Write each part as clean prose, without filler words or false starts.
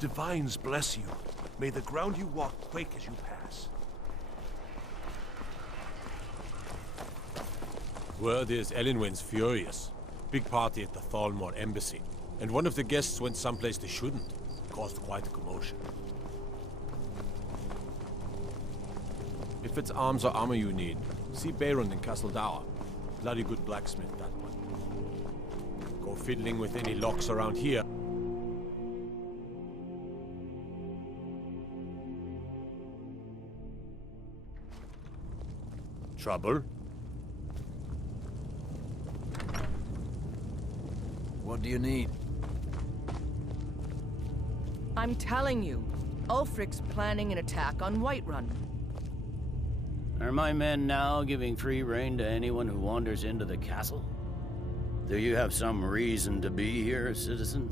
Divines bless you. May the ground you walk quake as you pass. Word is Elenwen's furious. Big party at the Thalmor embassy. And one of the guests went someplace they shouldn't. Caused quite a commotion. If it's arms or armor you need, see Beirund in Castle Dower. Bloody good blacksmith, that one. Go fiddling with any locks around here. Trouble? What do you need? I'm telling you, Ulfric's planning an attack on Whiterun. Are my men now giving free rein to anyone who wanders into the castle? Do you have some reason to be here, citizen?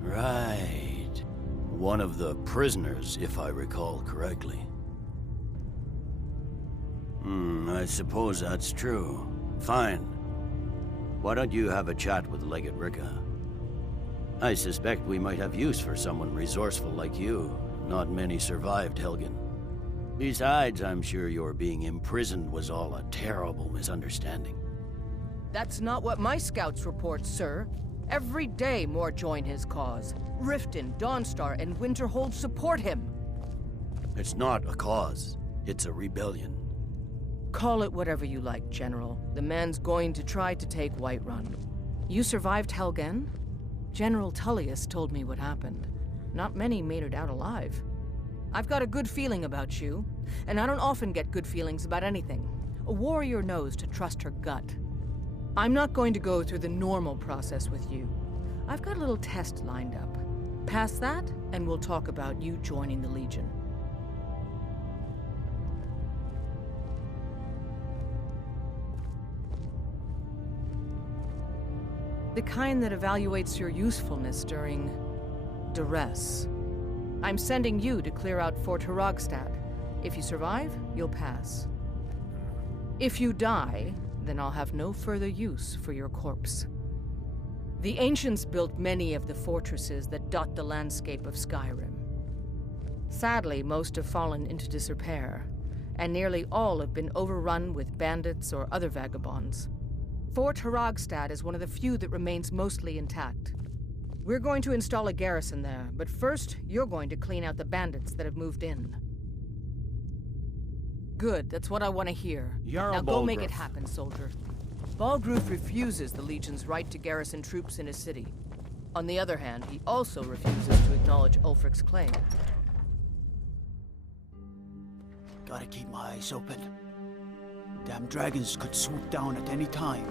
Right. One of the prisoners, if I recall correctly. I suppose that's true. Fine. Why don't you have a chat with Legate Ricka? I suspect we might have use for someone resourceful like you. Not many survived Helgen. Besides, I'm sure your being imprisoned was all a terrible misunderstanding. That's not what my scouts report, sir. Every day more join his cause. Riften, Dawnstar, and Winterhold support him. It's not a cause. It's a rebellion. Call it whatever you like, General. The man's going to try to take Whiterun. You survived Helgen? General Tullius told me what happened. Not many made it out alive. I've got a good feeling about you, and I don't often get good feelings about anything. A warrior knows to trust her gut. I'm not going to go through the normal process with you. I've got a little test lined up. Pass that, and we'll talk about you joining the Legion. The kind that evaluates your usefulness during duress. I'm sending you to clear out Fort Hrogstad. If you survive, you'll pass. If you die, then I'll have no further use for your corpse. The ancients built many of the fortresses that dot the landscape of Skyrim. Sadly, most have fallen into disrepair, and nearly all have been overrun with bandits or other vagabonds. Fort Hrogstad is one of the few that remains mostly intact. We're going to install a garrison there, but first, you're going to clean out the bandits that have moved in. Good, that's what I want to hear. Now go make it happen, soldier. Balgruf refuses the Legion's right to garrison troops in his city. On the other hand, he also refuses to acknowledge Ulfric's claim. Gotta keep my eyes open. Damn dragons could swoop down at any time.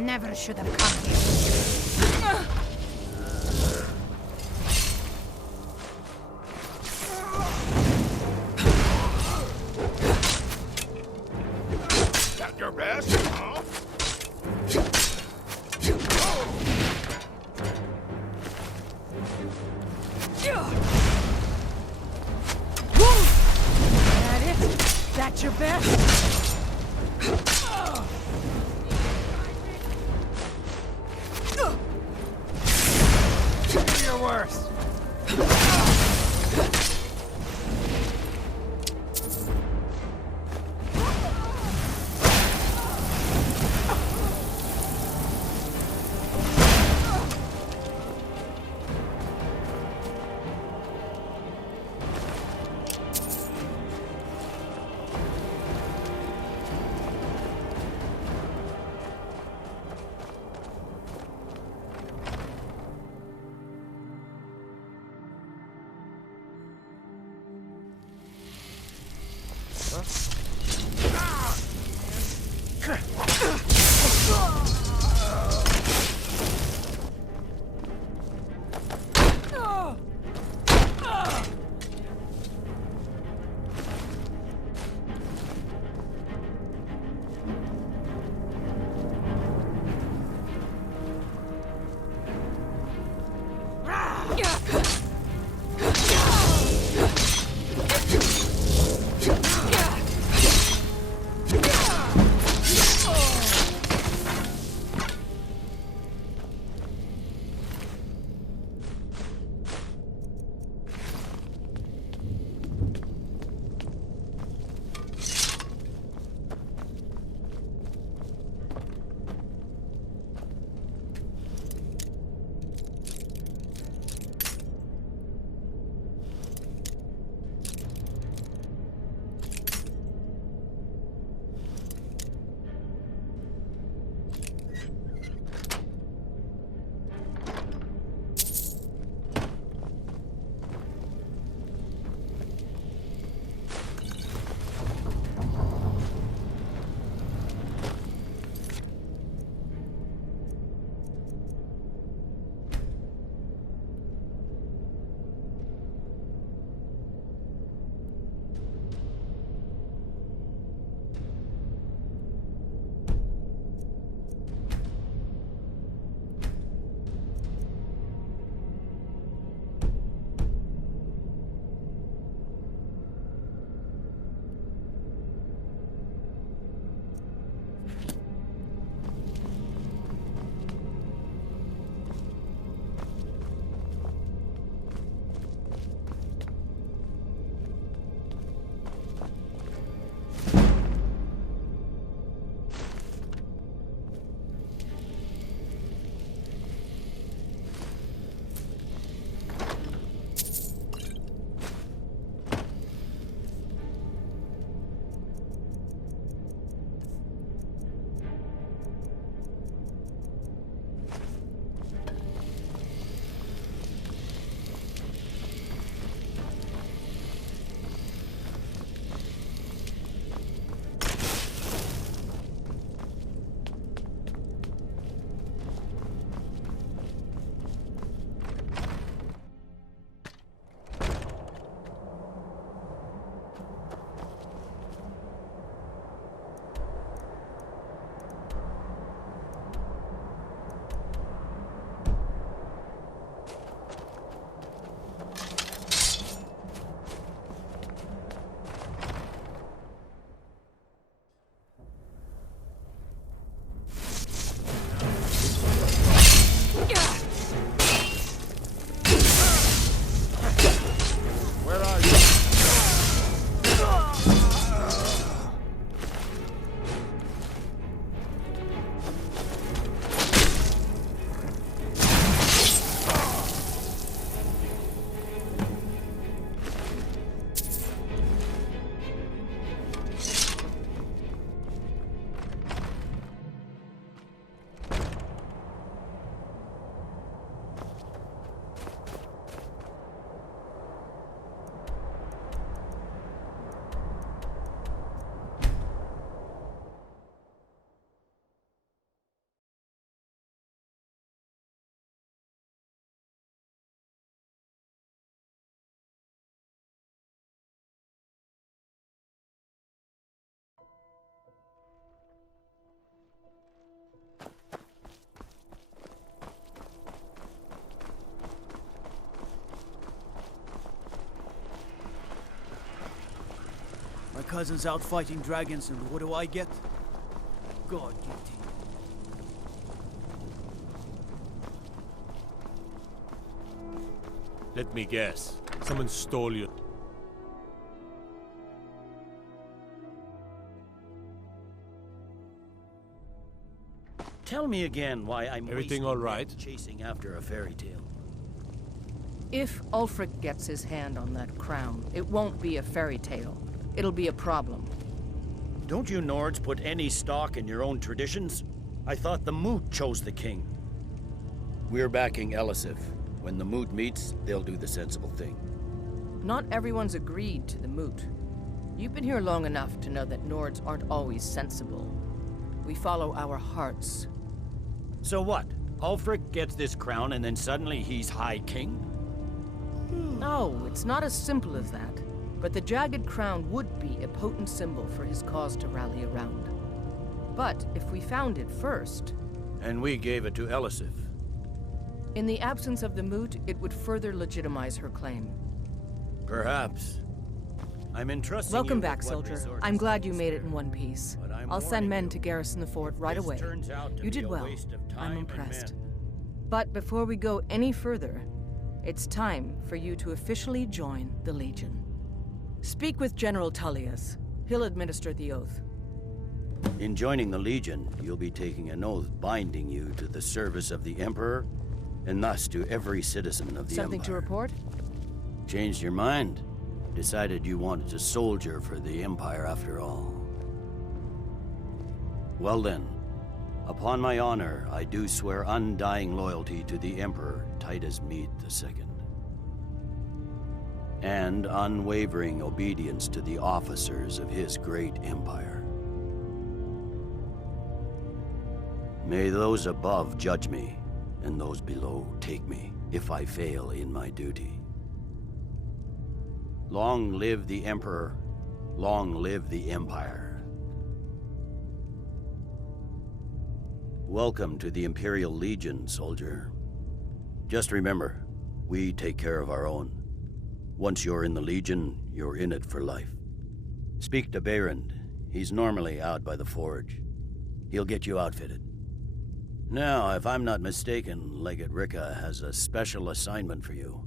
Never should have come here. That your best? Your worst. My cousin's out fighting dragons, and what do I get? God guilty. Let me guess. Someone stole you. Tell me again why I'm Everything wasting all right? men chasing after a fairy tale. If Ulfric gets his hand on that crown, it won't be a fairy tale. It'll be a problem. Don't you Nords put any stock in your own traditions? I thought the Moot chose the king. We're backing Elisif. When the Moot meets, they'll do the sensible thing. Not everyone's agreed to the moot. You've been here long enough to know that Nords aren't always sensible. We follow our hearts. So what? Ulfric gets this crown and then suddenly he's High King? No, it's not as simple as that. But the jagged crown would be a potent symbol for his cause to rally around. But if we found it first... And we gave it to Elisif. In the absence of the moot, it would further legitimize her claim. Perhaps. I'm entrusting Welcome you back, with what soldier. resources I'm glad you I made it spare. in one piece. But I'm I'll send warning men you, to garrison the fort right this away. turns out to You be did a well. waste of time I'm and impressed. men. But before we go any further, it's time for you to officially join the Legion. Speak with General Tullius. He'll administer the oath. In joining the Legion, you'll be taking an oath binding you to the service of the Emperor, and thus to every citizen of the Something to Empire. report? Changed your mind? Decided you wanted to soldier for the Empire after all. Well then, upon my honor, I do swear undying loyalty to the Emperor Titus Mede II. And unwavering obedience to the officers of his great empire. May those above judge me, and those below take me, if I fail in my duty. Long live the Emperor, long live the Empire. Welcome to the Imperial Legion, soldier. Just remember, we take care of our own. Once you're in the Legion, you're in it for life. Speak to Behrend. He's normally out by the forge. He'll get you outfitted. Now, if I'm not mistaken, Legate Ricka has a special assignment for you.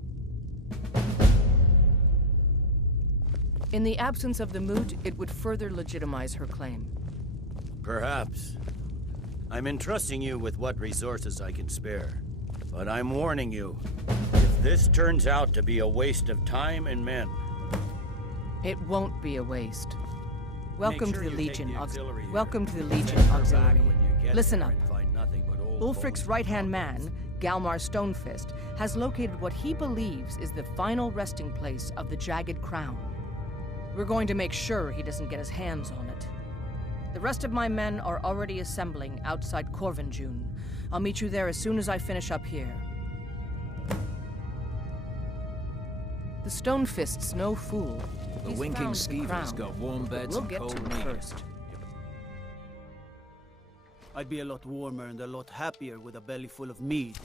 In the absence of the moot, it would further legitimize her claim. Perhaps. I'm entrusting you with what resources I can spare. But I'm warning you, if this turns out to be a waste of time and men... It won't be a waste. Welcome sure to the you take Legion. the auxiliary here. Welcome to the Legion Send her back Auxiliary. when you get Listen there up. and find nothing but old Ulfric's bones right-hand and man, Galmar Stonefist, has located what he believes is the final resting place of the Jagged Crown. We're going to make sure he doesn't get his hands on it. The rest of my men are already assembling outside Corvinjune. I'll meet you there as soon as I finish up here. The Stonefist's no fool. The He's winking found the skeever's crown, got warm but beds we'll and get cold to it meat. first. I'd be a lot warmer and a lot happier with a belly full of meat.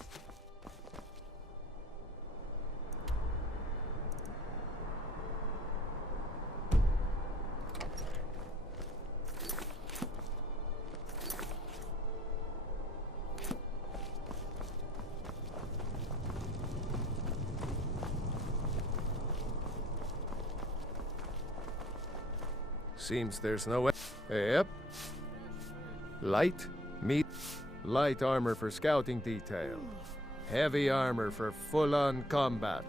Seems there's no way. Yep. Light, light armor for scouting detail. Heavy armor for full-on combat.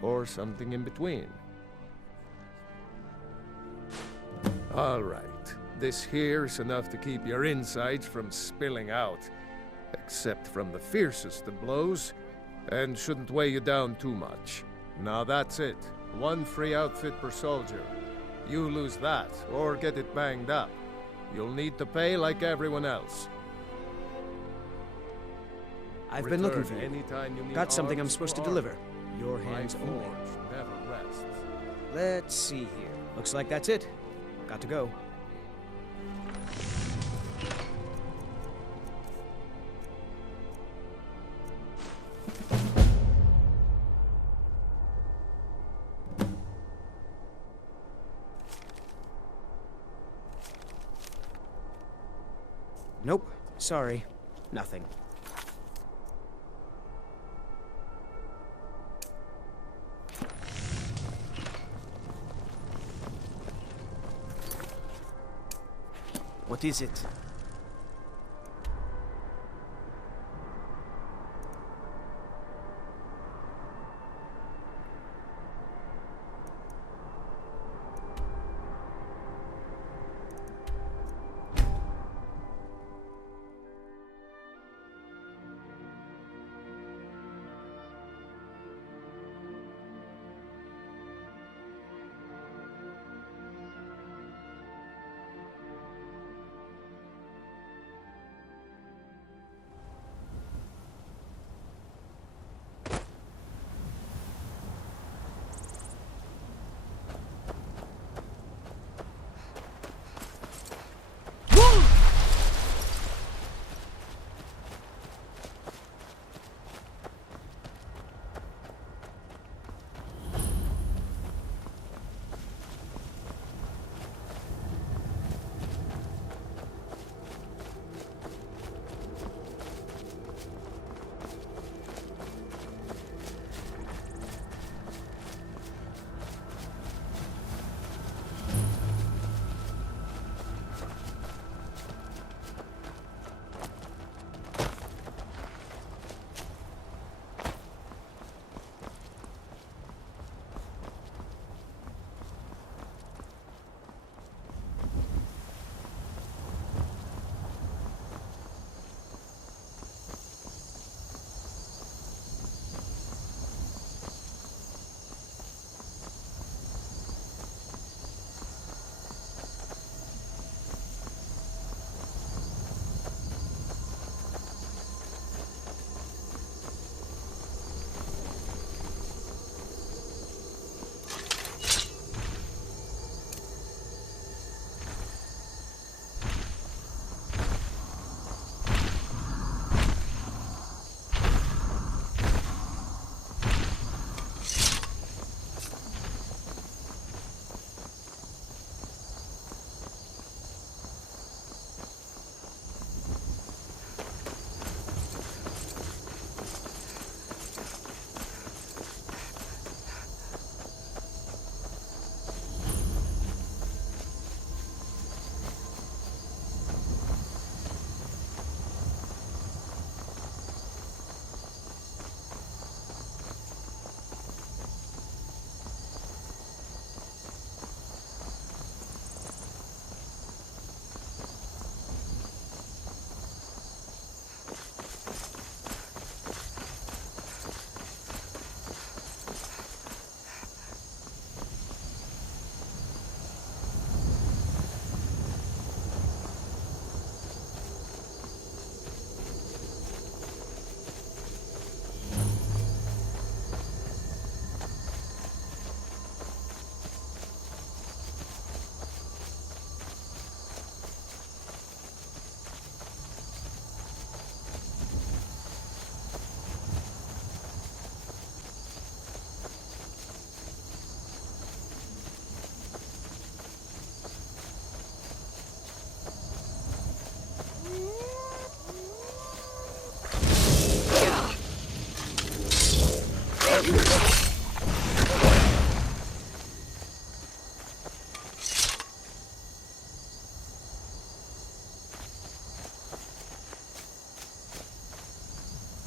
Or something in between. All right. This here's enough to keep your insides from spilling out. Except from the fiercest of blows. And shouldn't weigh you down too much. Now that's it. One free outfit per soldier. You lose that, or get it banged up. You'll need to pay like everyone else. I've been looking Return for you. anytime you need Got something I'm arms supposed to for deliver. arms. Your My hands only. forge never rests. Let's see here. Looks like that's it. Got to go. Nope. Sorry. Nothing. What is it?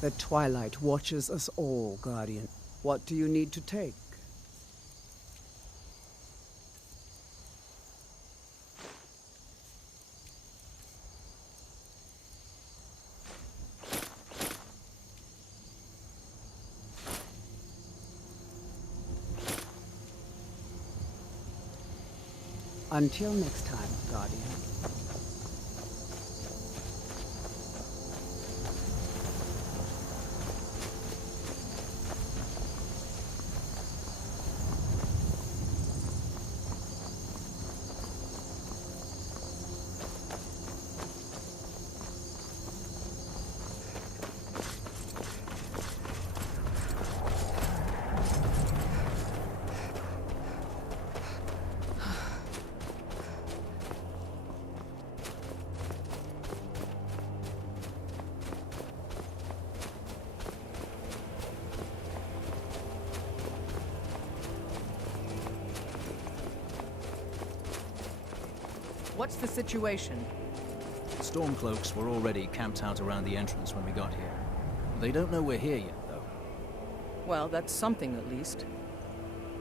The Twilight watches us all, Guardian. What do you need to take? Until next time, Guardian. What's the situation? Stormcloaks were already camped out around the entrance when we got here. They don't know we're here yet, though. Well, that's something at least.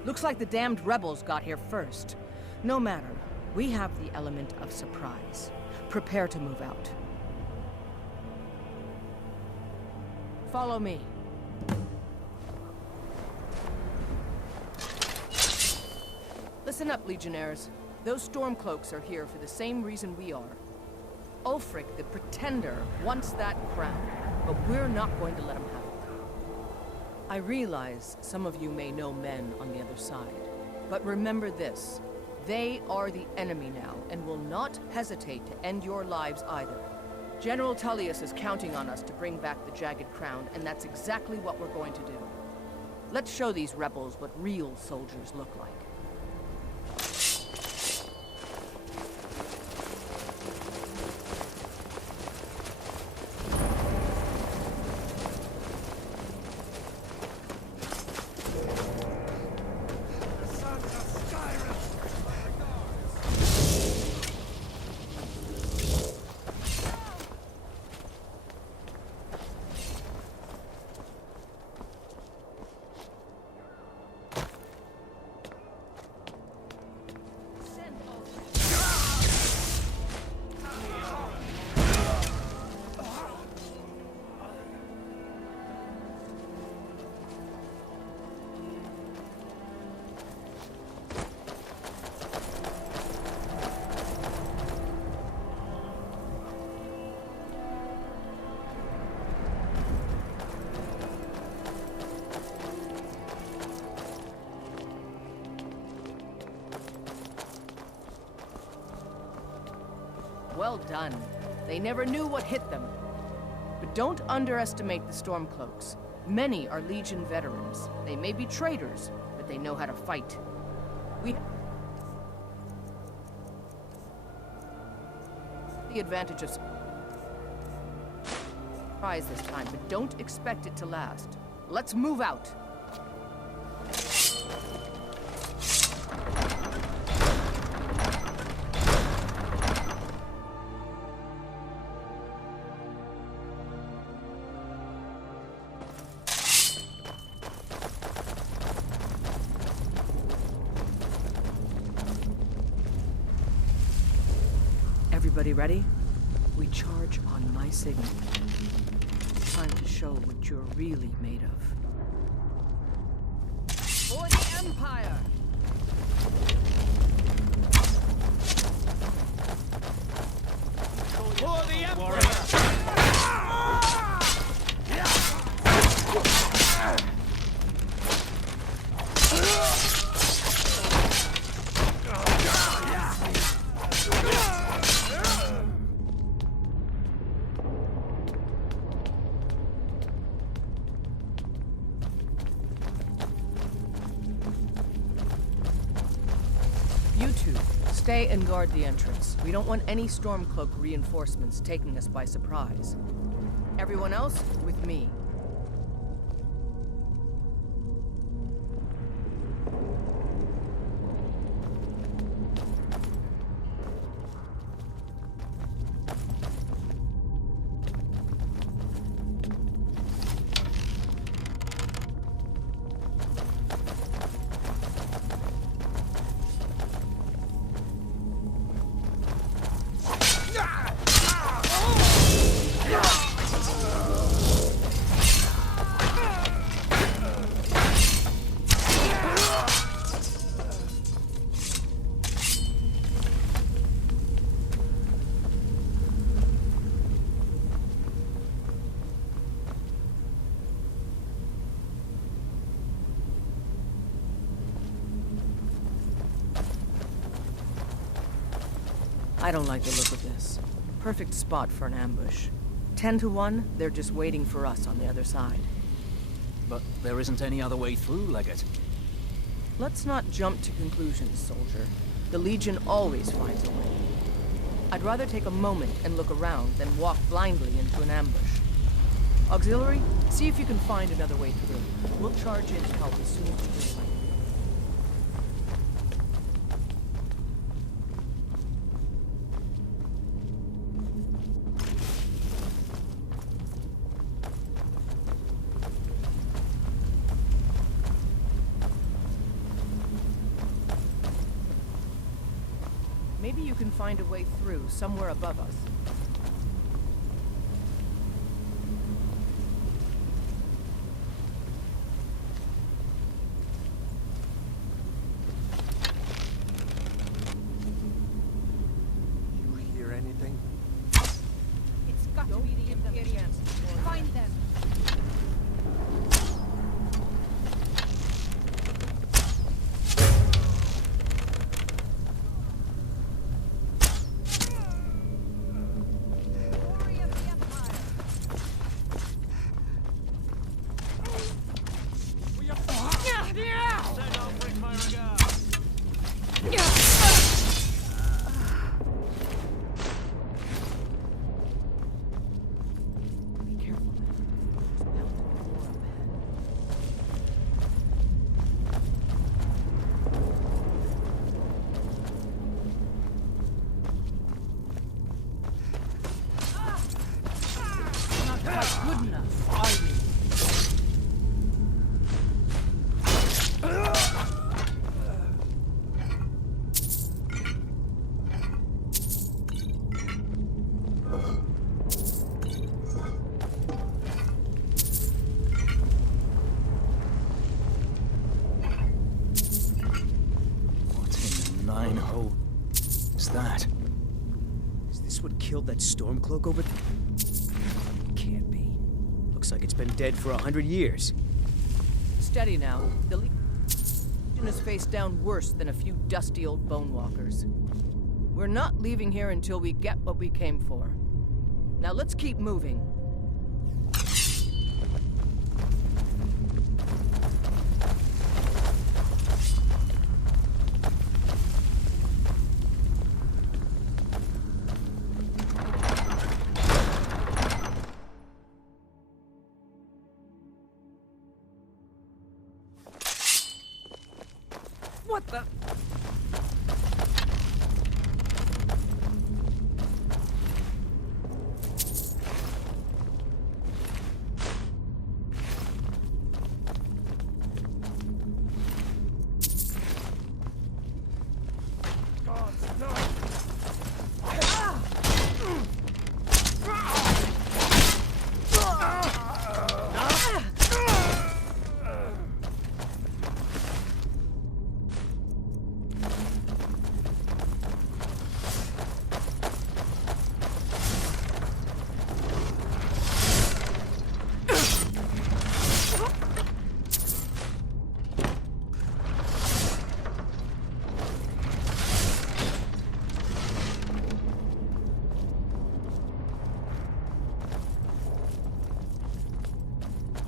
Looks like the damned rebels got here first. No matter, we have the element of surprise. Prepare to move out. Follow me. Listen up, Legionnaires. Those Stormcloaks are here for the same reason we are. Ulfric, the Pretender, wants that crown, but we're not going to let him have it. I realize some of you may know men on the other side, but remember this. They are the enemy now, and will not hesitate to end your lives either. General Tullius is counting on us to bring back the Jagged Crown, and that's exactly what we're going to do. Let's show these rebels what real soldiers look like. Well done. They never knew what hit them. But don't underestimate the Stormcloaks. Many are Legion veterans. They may be traitors, but they know how to fight. We the advantage of surprise this time, but don't expect it to last. Let's move out. Everybody ready? We charge on my signal. Time to show what you're really made of. For the Empire! For the Empire! You two, stay and guard the entrance. We don't want any Stormcloak reinforcements taking us by surprise. Everyone else, with me. I don't like the look of this. Perfect spot for an ambush. 10 to 1, they're just waiting for us on the other side. But there isn't any other way through, Legate. Let's not jump to conclusions, soldier. The Legion always finds a way. I'd rather take a moment and look around than walk blindly into an ambush. Auxiliary, see if you can find another way through. We'll charge in to help as soon as we can. Maybe you can find a way through somewhere above us. You hear anything? It's got to be the Imperials. Find them. Good enough, are you? What in the nine-hole is that? Is this what killed that Stormcloak over there? Can't be. Looks like it's been dead for 100 years. Steady now. The Legion is face down worse than a few dusty old bone walkers. We're not leaving here until we get what we came for. Now let's keep moving. What the?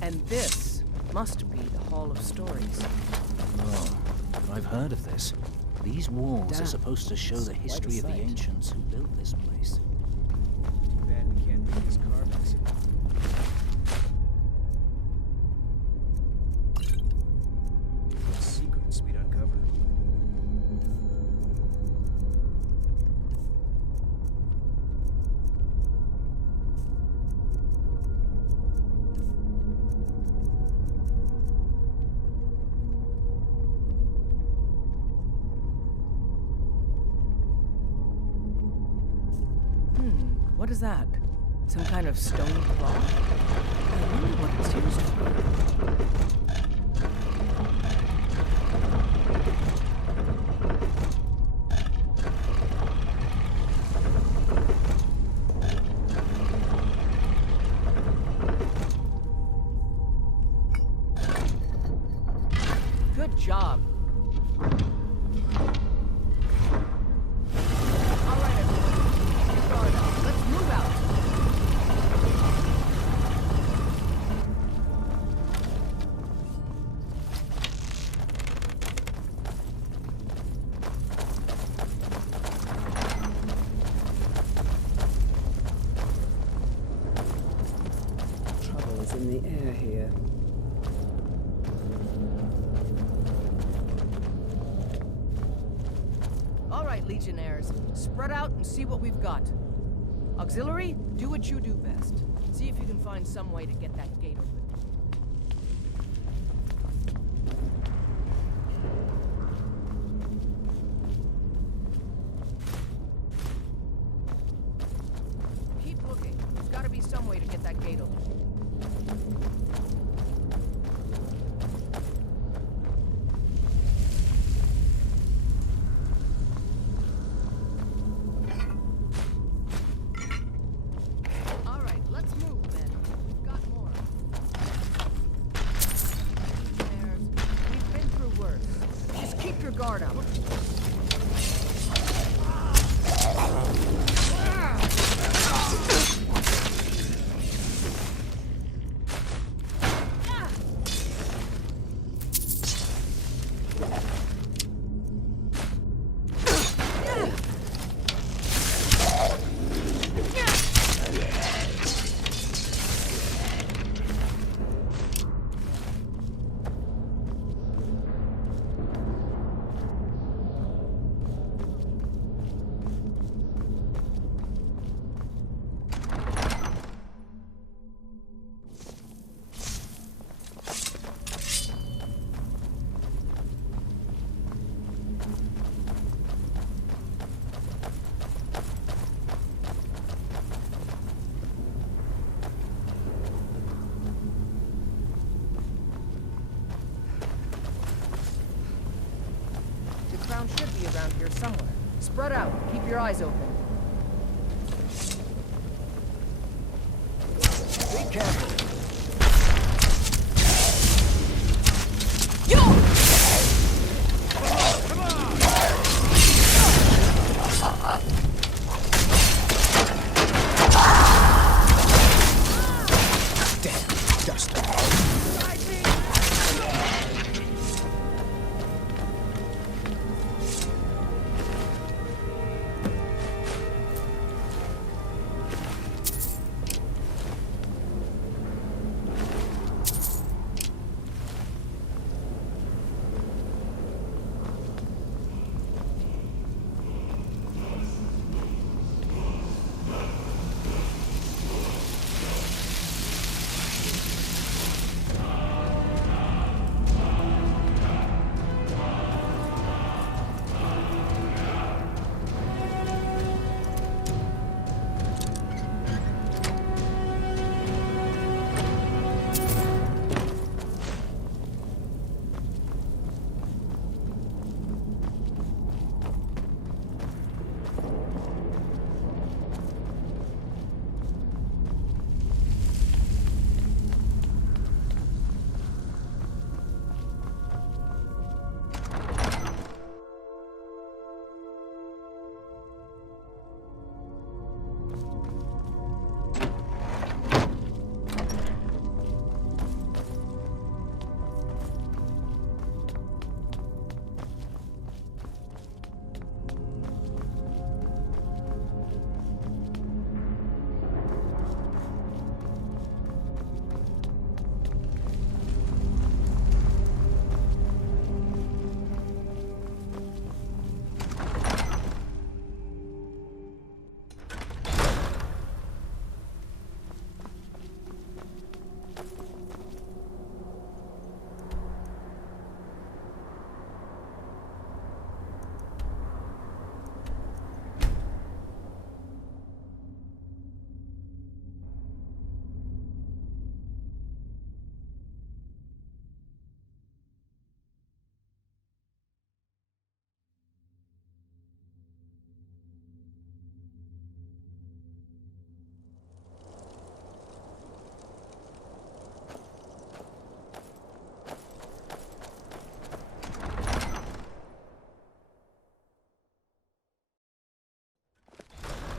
And this must be the Hall of Stories. Oh, I've heard of this. These walls are Damn. supposed to show the Quite a history of the sight. ancients who built this place. Too bad we can't read his carvings. What secrets we'd uncover. What is that? Some kind of stone clock? I wonder what it's used for. Good job. All right, everyone. Keep your guard up. Let's move out. Trouble is in the air here. All right, Legionnaires. Spread out and see what we've got. Auxiliary, do what you do best. See if you can find some way to get that gate open. gate open. All right, let's move, men. We've got more. We've been through worse. Just keep your guard up. Should be around here somewhere. Spread out. Keep your eyes open. Be careful. Damn, dust.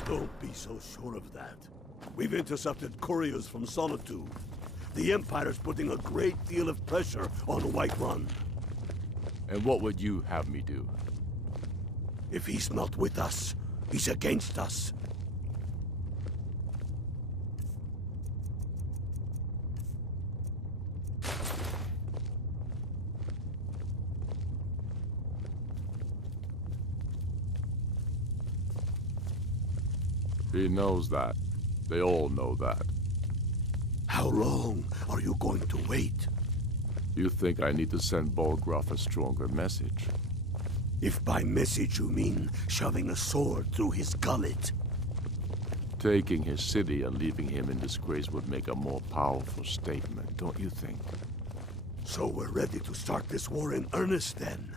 Don't be so sure of that. We've intercepted couriers from Solitude. The Empire's putting a great deal of pressure on Whiterun. And what would you have me do? If he's not with us, he's against us. He knows that. They all know that. How long are you going to wait? You think I need to send Bolgraf a stronger message? If by message you mean shoving a sword through his gullet. Taking his city and leaving him in disgrace would make a more powerful statement, don't you think? So we're ready to start this war in earnest then?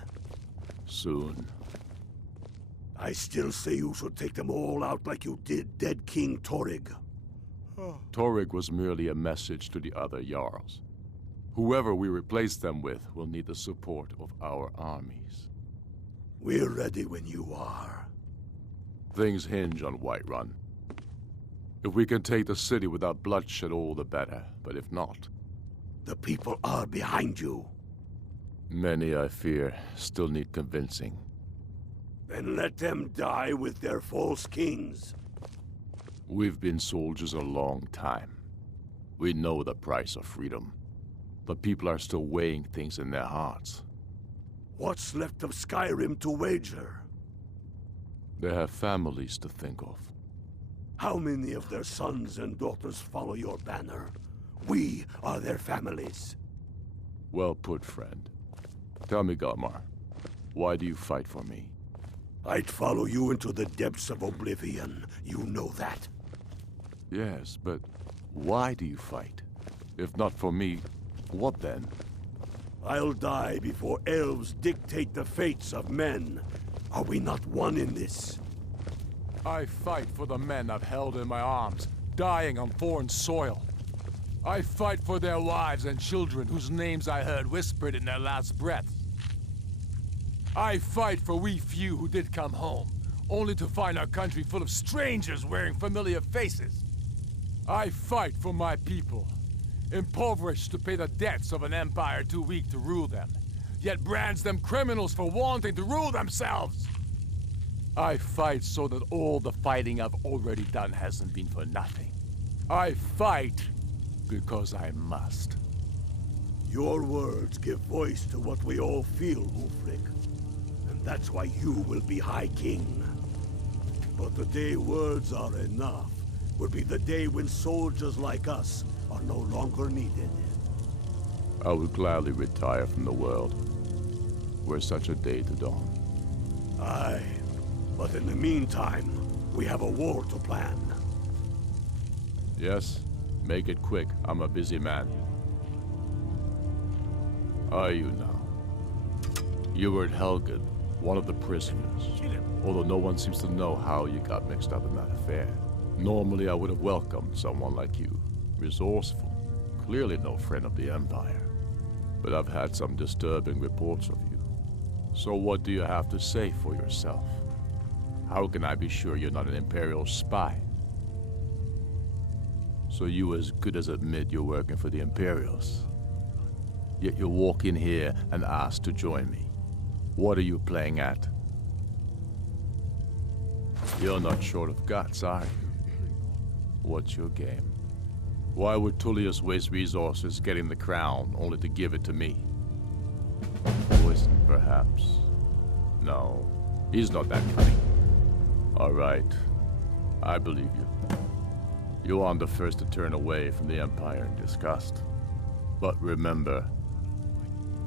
Soon. I still say you should take them all out like you did dead King Torrig. Torrig was merely a message to the other Jarls. Whoever we replace them with will need the support of our armies. We're ready when you are. Things hinge on Whiterun. If we can take the city without bloodshed, all the better. But if not... The people are behind you. Many, I fear, still need convincing. Then let them die with their false kings. We've been soldiers a long time. We know the price of freedom. But people are still weighing things in their hearts. What's left of Skyrim to wager? They have families to think of. How many of their sons and daughters follow your banner? We are their families. Well put, friend. Tell me, Galmar, why do you fight for me? I'd follow you into the depths of oblivion. You know that. Yes, but why do you fight? If not for me, what then? I'll die before elves dictate the fates of men. Are we not one in this? I fight for the men I've held in my arms, dying on foreign soil. I fight for their wives and children whose names I heard whispered in their last breath. I fight for we few who did come home, only to find our country full of strangers wearing familiar faces. I fight for my people, impoverished to pay the debts of an empire too weak to rule them, yet brands them criminals for wanting to rule themselves. I fight so that all the fighting I've already done hasn't been for nothing. I fight because I must. Your words give voice to what we all feel, Ulfric. And that's why you will be High King. But the day words are enough will be the day when soldiers like us are no longer needed. I would gladly retire from the world, were such a day to dawn. Aye, but in the meantime, we have a war to plan. Yes? Make it quick. I'm a busy man. Are you now? You were at Helged, one of the prisoners. Although no one seems to know how you got mixed up in that affair. Normally I would have welcomed someone like you. Resourceful. Clearly no friend of the Empire. But I've had some disturbing reports of you. So what do you have to say for yourself? How can I be sure you're not an Imperial spy? So you as good as admit you're working for the Imperials. Yet you walk in here and ask to join me. What are you playing at? You're not short of guts, are you? What's your game? Why would Tullius waste resources getting the crown only to give it to me? Poison, perhaps? No, he's not that cunning. All right, I believe you. You aren't the first to turn away from the Empire in disgust. But remember,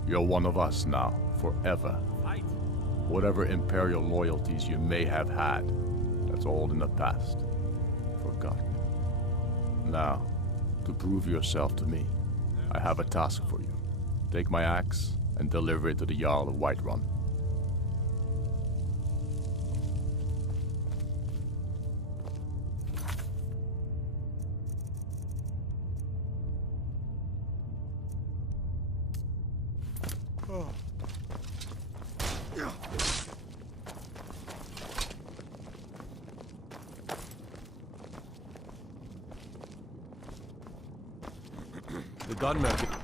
you're one of us now, forever. Whatever Imperial loyalties you may have had, that's all in the past. Forgotten. Now, to prove yourself to me, I have a task for you. Take my axe and deliver it to the Jarl of Whiterun. The gunmen.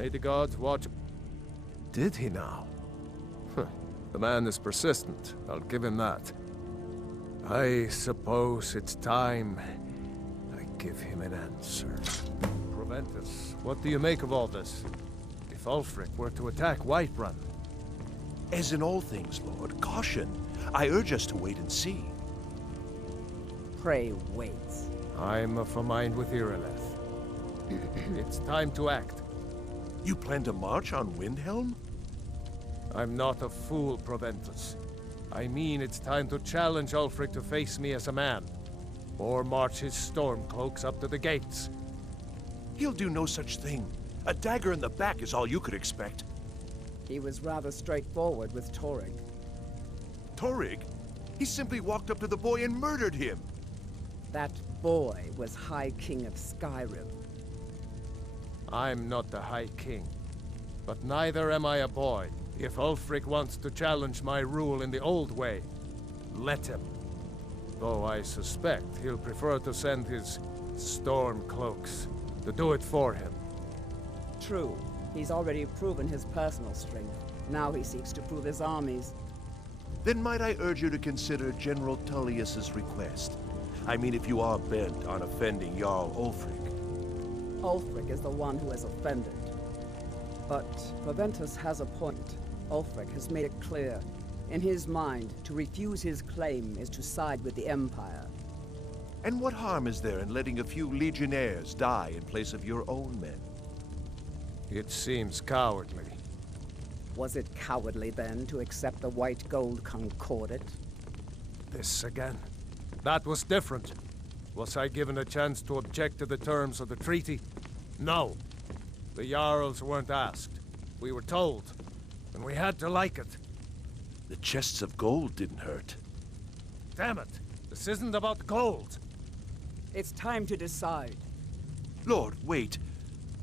May the gods watch... Did he now? The man is persistent, I'll give him that. I suppose it's time I give him an answer. Proventus, what do you make of all this? If Ulfric were to attack Whiterun... As in all things, Lord, caution. I urge us to wait and see. Pray wait. I'm of a mind with Irileth. It's time to act. You plan to march on Windhelm? I'm not a fool, Proventus. I mean it's time to challenge Ulfric to face me as a man. Or march his stormcloaks up to the gates. He'll do no such thing. A dagger in the back is all you could expect. He was rather straightforward with Torrig. Torrig? He simply walked up to the boy and murdered him. That boy was High King of Skyrim. I'm not the High King. But neither am I a boy. If Ulfric wants to challenge my rule in the old way, let him. Though I suspect he'll prefer to send his stormcloaks to do it for him. True. He's already proven his personal strength. Now he seeks to prove his armies. Then might I urge you to consider General Tullius's request? I mean, if you are bent on offending Jarl Ulfric. Ulfric is the one who has offended. But Proventus has a point. Ulfric has made it clear. In his mind, to refuse his claim is to side with the Empire. And what harm is there in letting a few legionnaires die in place of your own men? It seems cowardly. Was it cowardly, then, to accept the White Gold Concordat? This again. That was different. Was I given a chance to object to the terms of the treaty? No. The Jarls weren't asked. We were told. And we had to like it. The chests of gold didn't hurt. Damn it! This isn't about gold! It's time to decide. Lord, wait.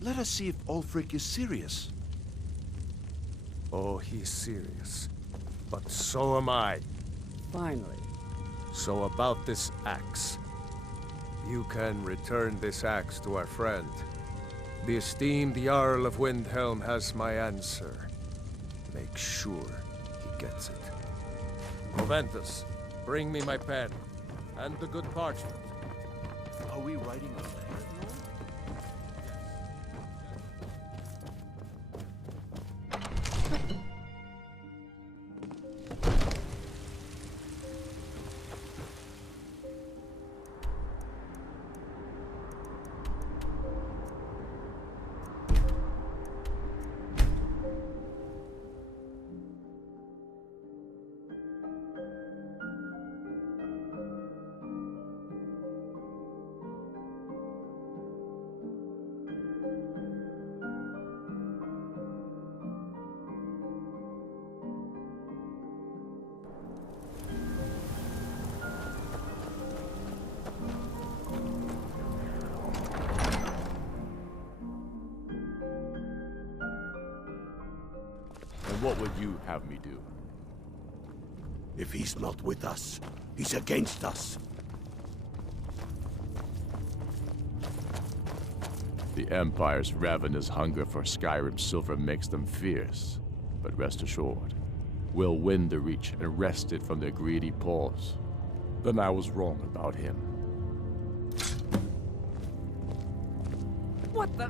Let us see if Ulfric is serious. Oh, he's serious. But so am I. Finally. So about this axe. You can return this axe to our friend. The esteemed Jarl of Windhelm has my answer. Make sure he gets it. Proventus, bring me my pen. And the good parchment. Are we writing a letter? What would you have me do? If he's not with us, he's against us. The Empire's ravenous hunger for Skyrim silver makes them fierce. But rest assured, we'll win the Reach and wrest it from their greedy paws. Then I was wrong about him. What the...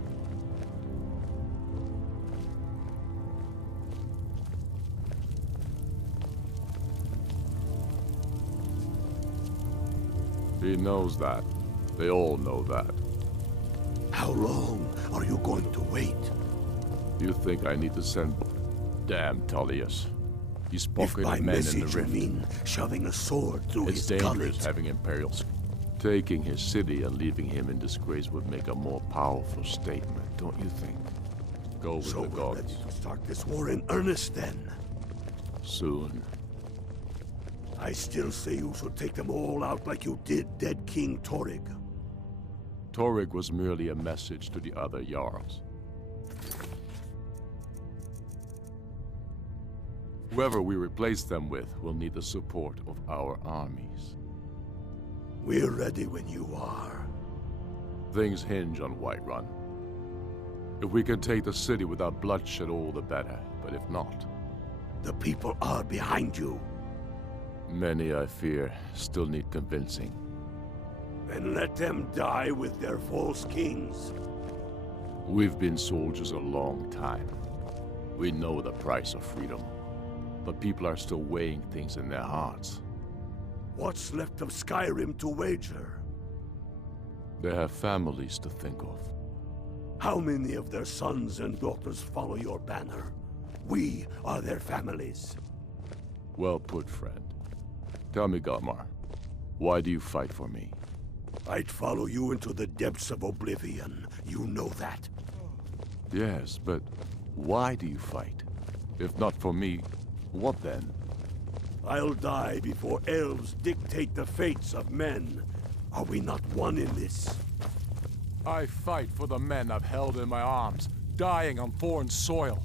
He knows that. They all know that. How long are you going to wait? You think I need to send... Damn Tullius. He's If pocketed by men in the message you rift. mean shoving a sword through It's his dangerous gullet. having Imperials. Taking his city and leaving him in disgrace would make a more powerful statement, don't you think? Go with So the we're ready gods. to start this war in earnest then. Soon. I still say you should take them all out like you did dead King Torrig. Torrig was merely a message to the other Jarls. Whoever we replace them with will need the support of our armies. We're ready when you are. Things hinge on Whiterun. If we can take the city without bloodshed, all the better. But if not... The people are behind you. Many, I fear, still need convincing. Then let them die with their false kings. We've been soldiers a long time. We know the price of freedom. But people are still weighing things in their hearts. What's left of Skyrim to wager? They have families to think of. How many of their sons and daughters follow your banner? We are their families. Well put, friend. Tell me, Galmar, why do you fight for me? I'd follow you into the depths of oblivion. You know that. Yes, but why do you fight? If not for me, what then? I'll die before elves dictate the fates of men. Are we not one in this? I fight for the men I've held in my arms, dying on foreign soil.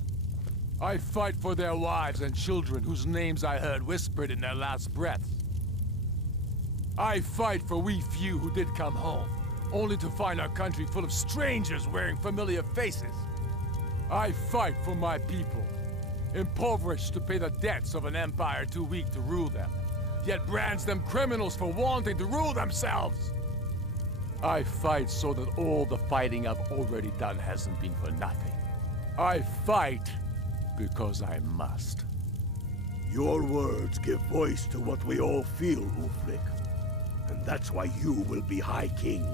I fight for their wives and children whose names I heard whispered in their last breaths. I fight for we few who did come home, only to find our country full of strangers wearing familiar faces. I fight for my people, impoverished to pay the debts of an empire too weak to rule them, yet brands them criminals for wanting to rule themselves. I fight so that all the fighting I've already done hasn't been for nothing. I fight because I must. Your words give voice to what we all feel, Ulfric. And that's why you will be High King.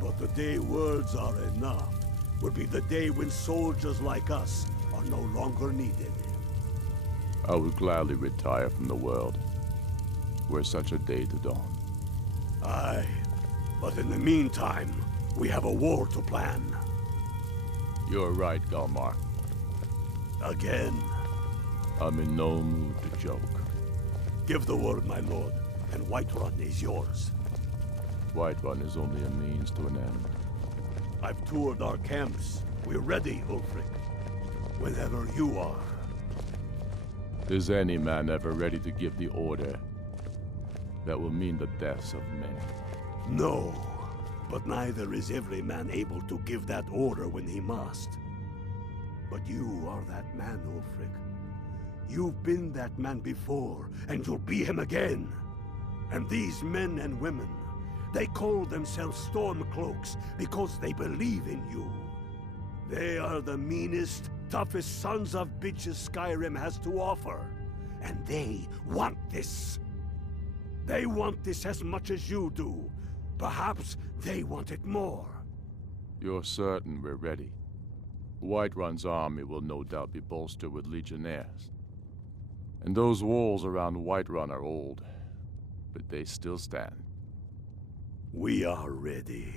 But the day words are enough will be the day when soldiers like us are no longer needed. I would gladly retire from the world, were such a day to dawn. Aye, but in the meantime, we have a war to plan. You're right, Galmar. Again. I'm in no mood to joke. Give the word, my lord, and Whiterun is yours. Whiterun is only a means to an end. I've toured our camps. We're ready, Ulfric. Whenever you are. Is any man ever ready to give the order that will mean the deaths of many? No, but neither is every man able to give that order when he must. But you are that man, Ulfric. You've been that man before, and you'll be him again. And these men and women, they call themselves Stormcloaks because they believe in you. They are the meanest, toughest sons of bitches Skyrim has to offer. And they want this. They want this as much as you do. Perhaps they want it more. You're certain we're ready? Whiterun's army will no doubt be bolstered with legionnaires. And those walls around Whiterun are old, but they still stand. We are ready.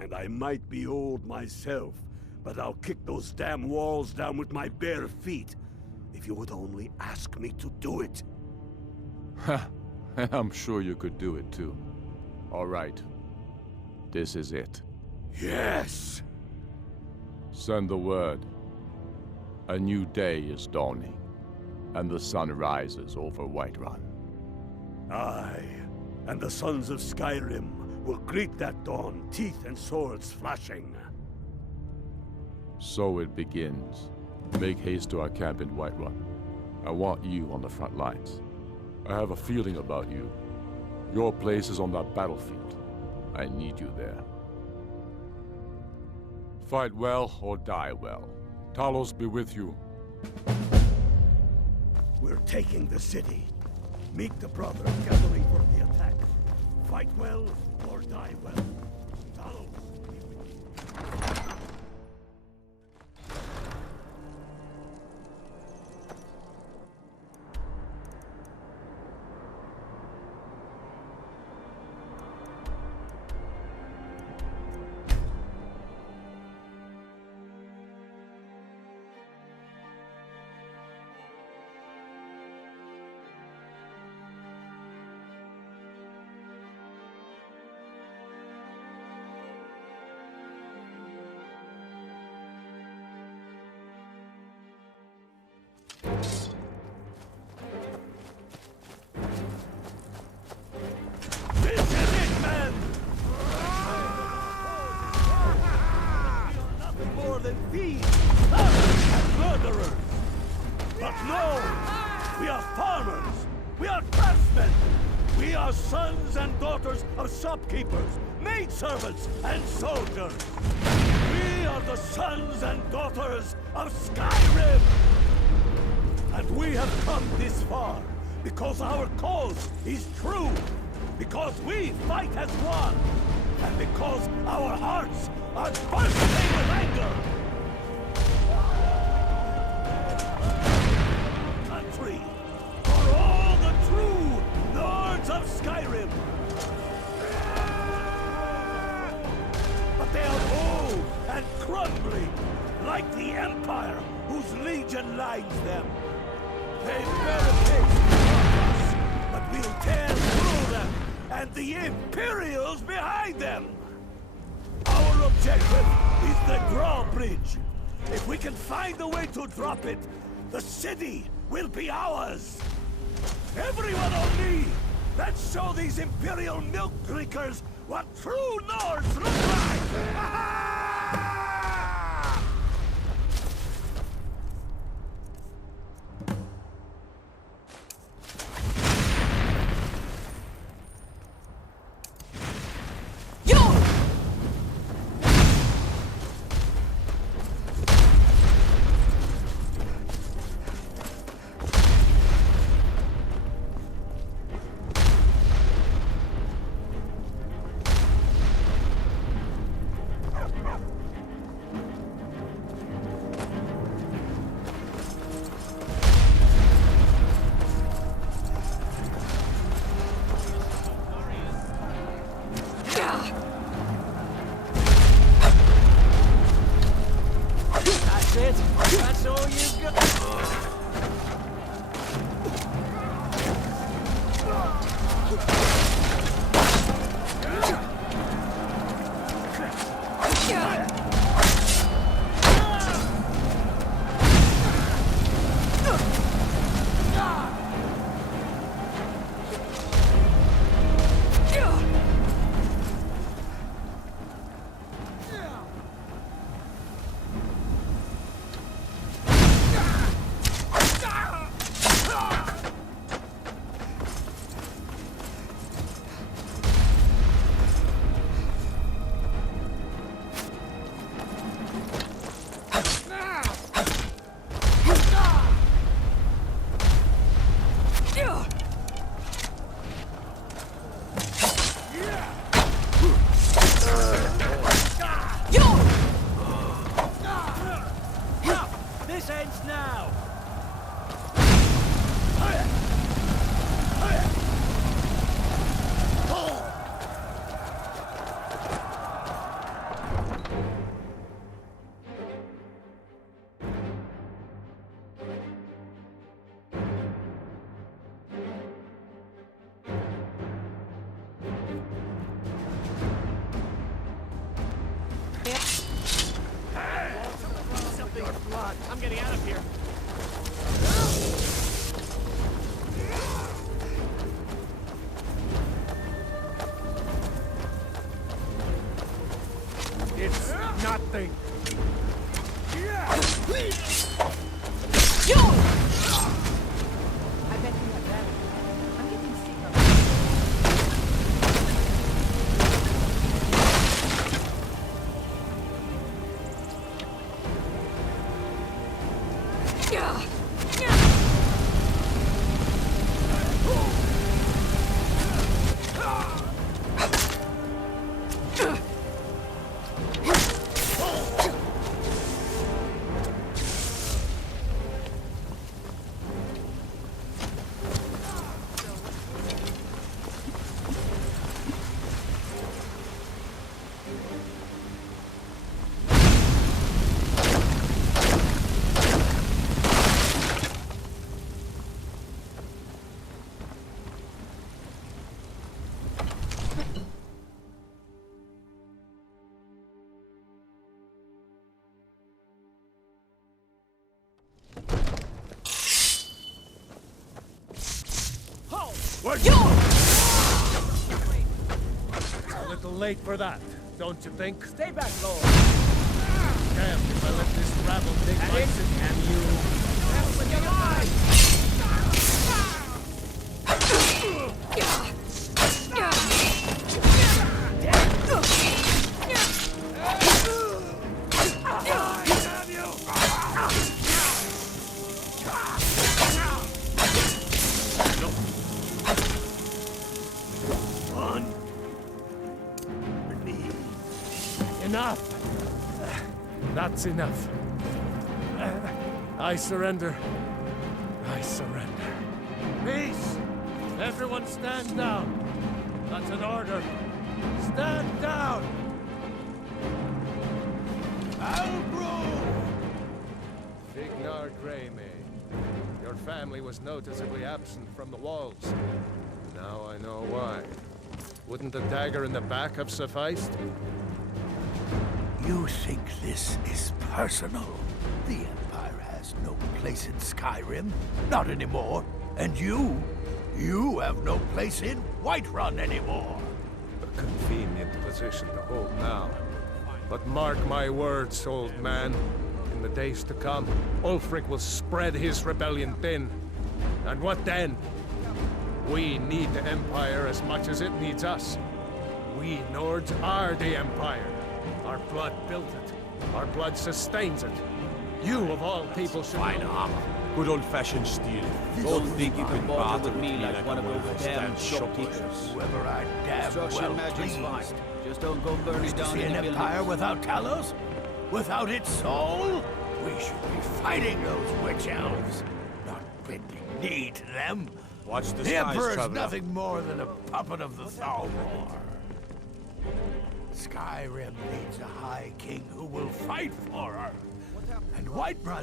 And I might be old myself, but I'll kick those damn walls down with my bare feet, if you would only ask me to do it. Ha! And I'm sure you could do it too. All right. This is it. Yes! Send the word. A new day is dawning, and the sun rises over Whiterun. Aye, and the sons of Skyrim will greet that dawn, teeth and swords flashing. So it begins. Make haste to our camp in Whiterun. I want you on the front lines. I have a feeling about you. Your place is on that battlefield. I need you there. Fight well or die well. Talos be with you. We're taking the city. Meet the brothers gathering for the attack. Fight well or die well. Talos be with you. are sons and daughters of shopkeepers, maidservants, and soldiers. We are the sons and daughters of Skyrim! And we have come this far because our cause is true, because we fight as one, and because our hearts are bursting with anger! Country for all the true Lords of Skyrim! But they are old and crumbling, like the Empire whose legion lines them. They barricade us, but we'll tear through them, and the Imperials behind them! Our objective is the drawbridge. If we can find a way to drop it, the city will be ours! Everyone on me! Let's show these Imperial milk drinkers what true Nords look like! That's all you've got. This ends now! I'm getting out of here. It's nothing. I bet you have that. I'm getting sick of it. It's a little late for that, don't you think? Stay back, Lord. Damn, if I let this rabble take my city, and you... Help with your life! That's enough. I surrender. I surrender. Peace! Everyone stand down. That's an order. Stand down! Vignar Greymane. Your family was noticeably absent from the walls. Now I know why. Wouldn't a dagger in the back have sufficed? You think this is personal? The Empire has no place in Skyrim. Not anymore. And you have no place in Whiterun anymore. A convenient position to hold now. But mark my words, old man. In the days to come, Ulfric will spread his rebellion thin. And what then? We need the Empire as much as it needs us. We Nords are the Empire. Our blood built it. Our blood sustains it. You, of all people, should... Fine armor. Good old-fashioned steel. Don't think you can bother with me like one of those damn shopkeepers. Whoever I damn well magic's fine. pleased. Just don't go burning down See an empire without Talos? Without its soul? We should be fighting those witch elves, not bending knee to them. Watch the The skies, Emperor's traveler. nothing more than a puppet of the Thalmor. Skyrim needs a High King who will fight for her. And Whiterun